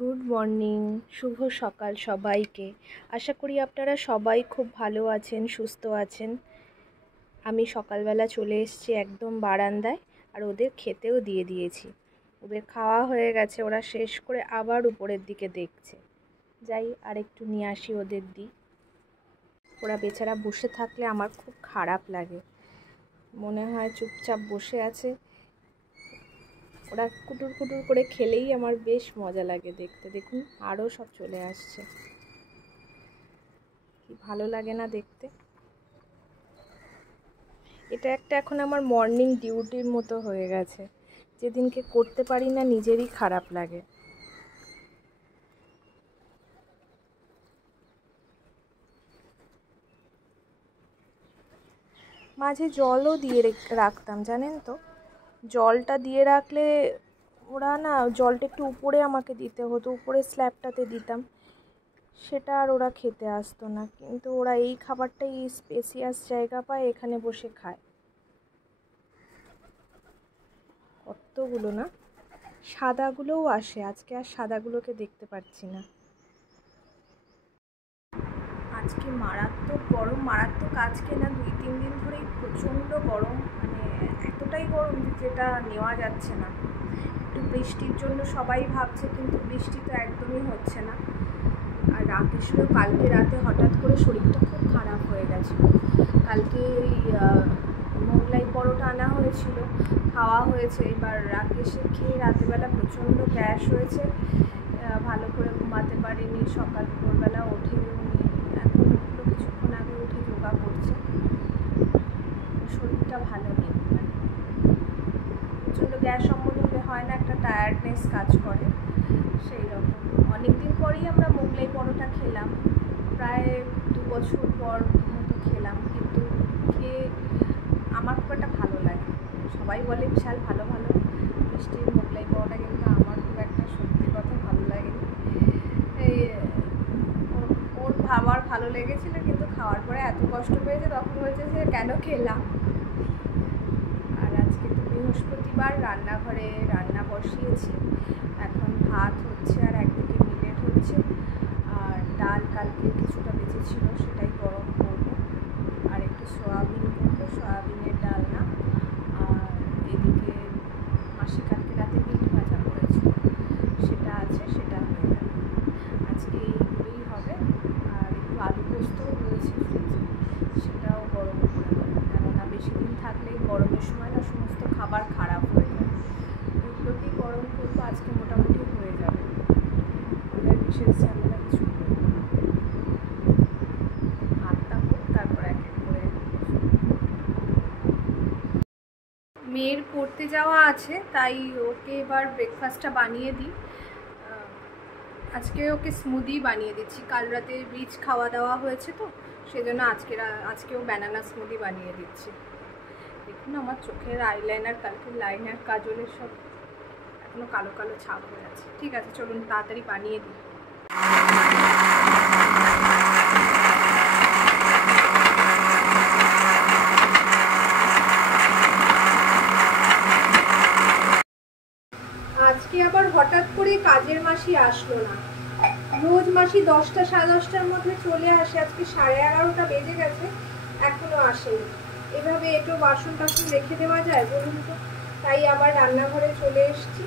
Good morning, শুভ সকাল সবাইকে। আশা করি আপনারা সবাই খুব ভালো আছেন, সুস্থ আছেন। আমি সকালবেলা চলে এসেছি একদম বারান্দায়, আর ওদের খেতেও দিয়ে দিয়েছি। ওদের খাওয়া হয়ে গেছে, ওরা শেষ করে আবার উপরের দিকে দেখছে। যাই আর একটু নিয়ে আসি ওদের দিই। ওরা বেচারা বসে থাকলে আমার খুব খারাপ লাগে, মনে হয় চুপচাপ বসে আছে। ওরা কুটুর কুটুর করে খেলেই আমার বেশ মজা লাগে দেখতে। দেখুন আরও সব চলে আসছে, কি ভালো লাগে না দেখতে। এটা একটা এখন আমার মর্নিং ডিউটির মতো হয়ে গেছে। যেদিনকে করতে পারি না নিজেরই খারাপ লাগে। মাঝে জলও দিয়ে রাখতাম, জানেন তো। জলটা দিয়ে রাখলে ওরা না, জলটা একটু উপরে আমাকে দিতে হতো, উপরে স্ল্যাবটাতে দিতাম, সেটা আর ওরা খেতে আসতো না। কিন্তু ওরা এই খাবারটাই স্পেসিয়াস জায়গা পায়, এখানে বসে খায়। কতগুলো না, সাদাগুলোও আসে, আজকে আর সাদাগুলোকে দেখতে পাচ্ছি না। আজকে মারাত্মক গরম, মারাত্মক আজকে না 2-3 দিন ধরেই প্রচণ্ড গরম, মানে এতটাই গরম যে যেটা নেওয়া যাচ্ছে না। একটু বৃষ্টির জন্য সবাই ভাবছে, কিন্তু বৃষ্টি তো একদমই হচ্ছে না। আর রাকেশেরও কালকে রাতে হঠাৎ করে শরীরটা খুব খারাপ হয়ে গেছিলো। কালকে এই মোগলাই পরোটা আনা হয়েছিল, খাওয়া হয়েছে। এবার রাকেশের খেয়ে রাতেরবেলা প্রচণ্ড গ্যাস হয়েছে, ভালো করে ঘুমাতে পারিনি। সকাল ভোরবেলা উঠে এখন উঠলো, কিছুক্ষণ আগে উঠে যোগা করছে। শরীরটা ভালো নেই, প্রচণ্ড গ্যাস অম্বল হলে হয় না, একটা টায়ার্ডনেস কাজ করে, সেই রকম। অনেকদিন পরেই আমরা মোগলাই পরোটা খেলাম, প্রায় 2 বছর পর মতো খেলাম, কিন্তু খেয়ে আমার খুব একটা ভালো লাগে। সবাই বলে বিশাল ভালো ভালো মিষ্টির মোগলাই পরোটা, কিন্তু আমার খুব একটা সত্যি কথা ভালো লাগে। এই ওর খাবার ভালো লেগেছিল, কিন্তু খাওয়ার পরে এত কষ্ট পেয়েছে, তখন বলছে যে কেন খেলাম। আর আজকে তো বৃহস্পতিবার, রান্নাঘরে রান্না বসিয়েছি, এখন ভাত হচ্ছে আর একদিকে মিলেট হচ্ছে। আর ডাল কালকে কিছুটা বেঁচেছিল, সেটাই গরম করবো। আর একটু সয়াবিন করবো, সয়াবিনের ডালনা। আর এদিকে মাসি কালকে রাতে বিট ভাজা করেছিল, সেটা আছে, সেটা হয়ে যাবে। আজকে এইগুলোই হবে। আর একটু আলু পোস্তও রয়েছে ফ্রিজে, সেটাও গরম করে দেবো, কেননা বেশি দিন থাকলেই গরমের সময় না সমস্ত খাবার খারাপ হয়ে যায়। ওইগুলোকেই গরম করবো, আজকে মোটামুটি হয়ে যাবে। ওদের বিশেষ ঝামেলা কিছু করবো না। ভাতটা হোক, তারপর এক এক করে। মেয়ের পড়তে যাওয়া আছে, তাই ওকে এবার ব্রেকফাস্টটা বানিয়ে দিই। আজকে ওকে স্মুদি বানিয়ে দিচ্ছি, কাল রাতে রিচ খাওয়া দাওয়া হয়েছে তো, সেজন্য আজকেও ব্যানানা স্মুদি বানিয়ে দিচ্ছি। দেখুন আমার চোখের আইলাইনার, কালকের লাইনার, কাজলের সব এখনো কালো কালো ছাপ হয়ে আছে। ঠিক আছে, চলুন তাড়াতাড়ি বানিয়ে দিই। আজকে আবার হঠাৎ করে কাজের মাসি আসলো না। রোজ মাসি 10টা সাড়ে 10টার মধ্যে চলে আসে, আজকে 11:30 বেজে গেছে, এখনো আসেনি। এভাবে একটু বাসন টাসন রেখে দেওয়া যায় বলুন তো? তাই আবার রান্নাঘরে চলে এসেছি,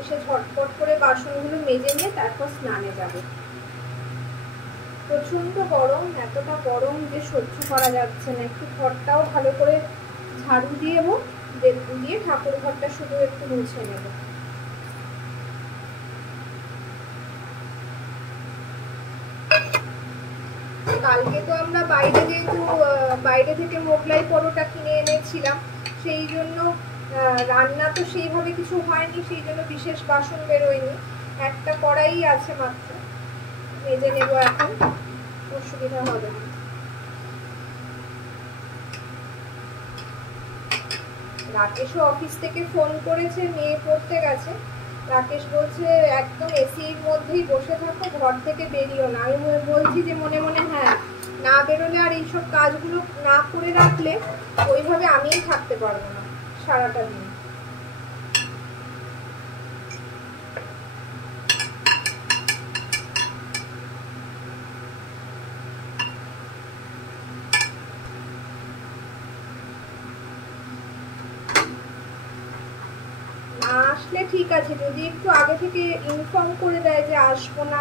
এসে ঝটপট করে বাসনগুলো মেজে নিয়ে তারপর স্নানে যাব। প্রচণ্ড গরম, এতটা গরম যে সহ্য করা যাচ্ছে না। একটু ঘরটাও ভালো করে ঝাড়ু দিয়ে ঠাকুর ঘরটা শুধু একটু মুছে নেব। কালকে তো আমরা বাইরে থেকে মোগলাই পরোটা কিনে এনেছিলাম, সেই জন্য রান্না তো সেইভাবে কিছু হয়নি, সেই জন্য বিশেষ বাসন বেরোয়নি। একটা কড়াই আছে মাত্র, মেজে নেব এখন, অসুবিধা হবে না। রাকেশও অফিস থেকে ফোন করেছে, মেয়ে পড়তে গেছে। রাকেশ বলছে একদম এসির মধ্যেই বসে থাকো, ঘর থেকে বেরিও না। আমি বলছি যে মনে মনে হ্যাঁ, না বেরোলে আর এইসব কাজগুলো না করে রাখলে ওইভাবে আমিই থাকতে পারবো না সারাটা দিন। আসলে ঠিক আছে, যদি একটু আগে থেকে ইনফর্ম করে দেয় যে আসবো না,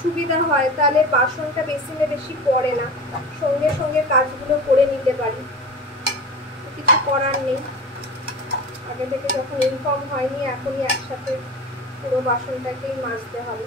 সুবিধা হয়, তাহলে বাসনটা বেসিনে বেশি পড়ে না, সঙ্গে সঙ্গে কাজগুলো করে নিতে পারি। কিছু করার নেই, আগে থেকে যখন ইনফর্ম হয়নি এখনই একসাথে পুরো বাসনটাকেই মাজতে হবে।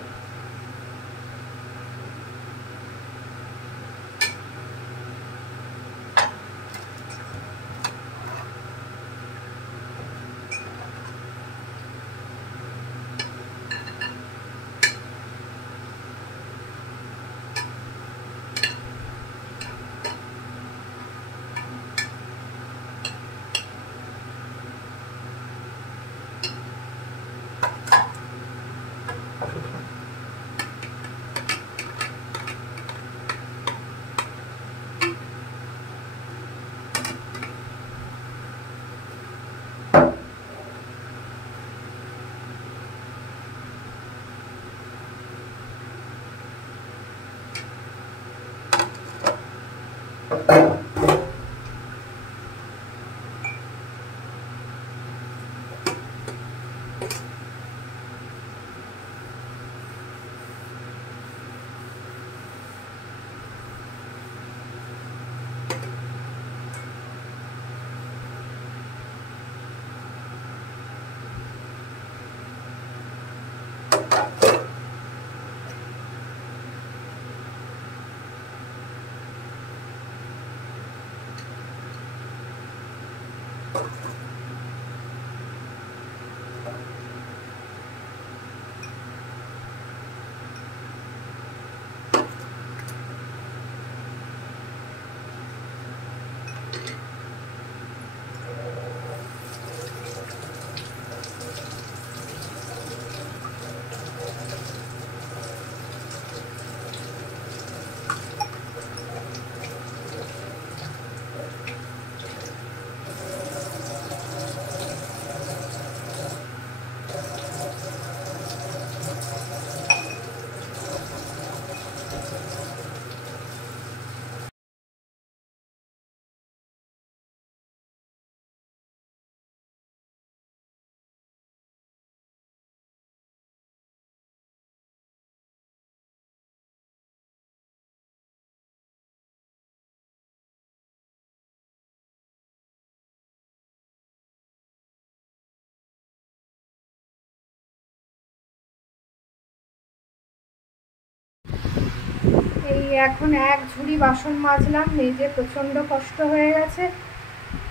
এই এখন এক ঝুড়ি বাসন মাজলাম, মেজে প্রচণ্ড কষ্ট হয়ে গেছে।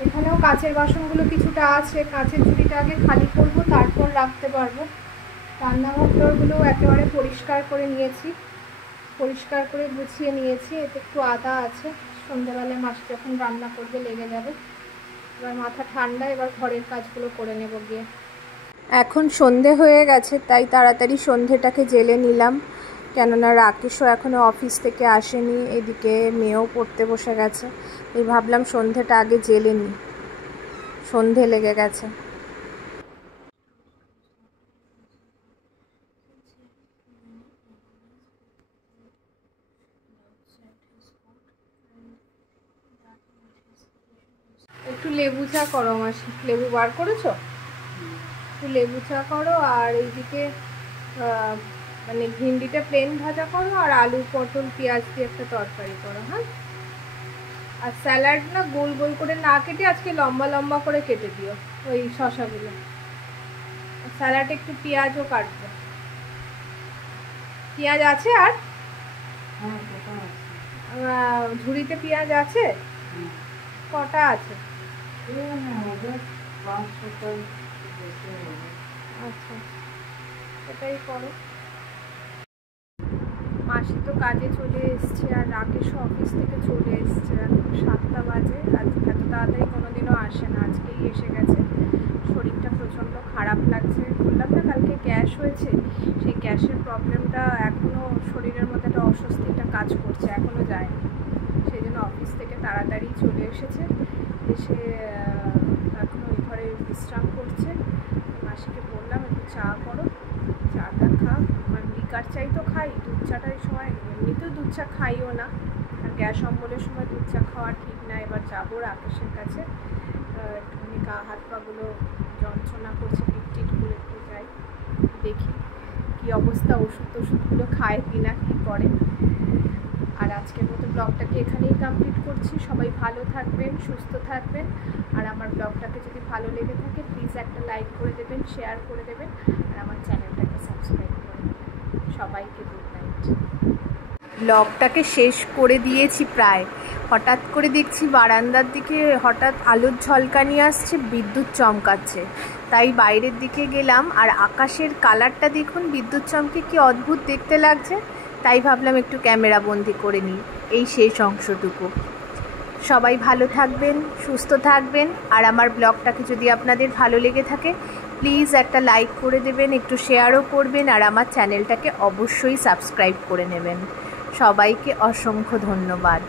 এখানেও কাঁচের বাসনগুলো কিছুটা আছে, কাঁচের ঝুড়িটা আগে খালি করব, তারপর রাখতে পারবো। রান্নাঘরগুলো একেবারে পরিষ্কার করে নিয়েছি, পরিষ্কার করে গুছিয়ে নিয়েছি। এতে একটু আদা আছে, সন্ধ্যাবেলায় মাছ যখন রান্না করবে লেগে যাবে। এবার মাথা ঠান্ডা, এবার ঘরের কাজগুলো করে নেব গিয়ে। এখন সন্ধে হয়ে গেছে, তাই তাড়াতাড়ি সন্ধেটাকে জেলে নিলাম, কেননা রাকেশও এখনও অফিস থেকে আসেনি, এদিকে মেয়েও পড়তে বসে গেছে। এই ভাবলাম সন্ধেটা আগে জেলে নিই, সন্ধে লেগে গেছে। একটু লেবু চা করো মাসি, লেবু বার করেছো? একটু লেবু চা করো, আর এইদিকে মানে ভিন্ডিটা প্লেন ভাজা করো, আর আলু পটল পেঁয়াজ দিয়ে একটা তরকারি করো। হ্যাঁ, আর স্যালাড না গোল গোল করে না কেটে আজকে লম্বা লম্বা করে কেটে দিও ওই শশাগুলো। স্যালাডে একটু পেঁয়াজও কাটবে। পেঁয়াজ আছে? আর ঝুড়িতে পেঁয়াজ আছে? কটা আছে? আচ্ছা, এটাই করো। মাসি তো কাজে চলে এসছে, আর রাকেশও অফিস থেকে চলে এসছে। এখন 7টা বাজে। আজকে এত তাড়াতাড়ি কোনোদিনও আসে না, আজকেই এসে গেছে। শরীরটা প্রচণ্ড খারাপ লাগছে, বললাম না কালকে গ্যাস হয়েছে। সেই গ্যাসের প্রবলেমটা এখনও শরীরের মধ্যে একটা অস্বস্তিটা কাজ করছে, এখনও যায়নি। সেই জন্য অফিস থেকে তাড়াতাড়ি চলে এসেছে, এসে এখন ওই ঘরে বিশ্রাম করছে। মাসিকে বললাম একটু চা করো, চাটা খা। মানে লিকার চাই তো খাই, দুধ চাটার সময় এমনিতেও দুধ চা খাইও না, আর গ্যাস অম্বলের সময় দুধ চা খাওয়া ঠিক না। এবার যাবো রাকেশের কাছে, একটুখানি হাত পাগুলো যন্ত্রণা করছে, পিঠ একটু যাই দেখি কি অবস্থা, ওষুধগুলো খায় কিনা, কি করে। আর আজকের মতো ব্লগটাকে এখানেই কমপ্লিট করছি। সবাই ভালো থাকবেন, সুস্থ থাকবেন। আর আমার ব্লগটাকে যদি ভালো লেগে থাকে প্লিজ একটা লাইক করে দেবেন, শেয়ার করে দেবেন, আর আমার চ্যানেলটাকে সাবস্ক্রাইব করে দেবেন। সবাইকে গুড নাইট। ব্লগটাকে শেষ করে দিয়েছি প্রায়। হঠাৎ করে দেখছি বারান্দার দিকে হঠাৎ আলোর ঝলকানি আসছে, বিদ্যুৎ চমকাচ্ছে, তাই বাইরের দিকে গেলাম। আর আকাশের কালারটা দেখুন, বিদ্যুৎ চমকে কি অদ্ভুত দেখতে লাগছে, তাই ভাবলাম একটু ক্যামেরা বন্দি করে নিই এই শেষ অংশটুকু। সবাই ভালো থাকবেন, সুস্থ থাকবেন। আর আমার ব্লগটাকে যদি আপনাদের ভালো লেগে থাকে প্লিজ একটা লাইক করে দেবেন, একটু শেয়ারও করবেন, আর আমার চ্যানেলটাকে অবশ্যই সাবস্ক্রাইব করে নেবেন। সবাইকে অসংখ্য ধন্যবাদ।